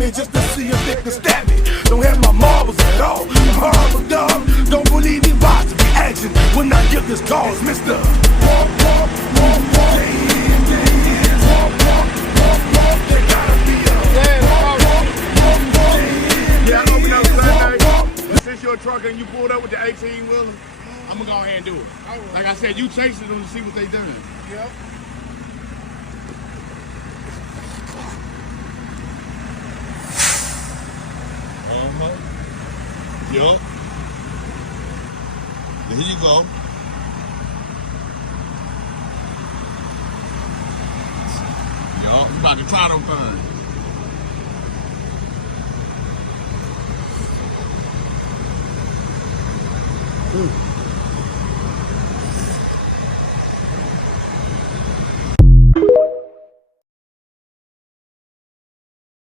me just to see if they can stab me. Don't have my marbles at all. I'm horrible, dog. Don't believe me, watch the reaction when I get this call, Mr. Walk, walk, walk, walk. They gotta be Yeah, I open up Sunday. Since you're a trucker and you pulled up with the 18 wheeler, I'm gonna go ahead and do it. Like I said, you chasing them to see what they doing. Yep. Yup. Here you go. Yup, you about to try them things.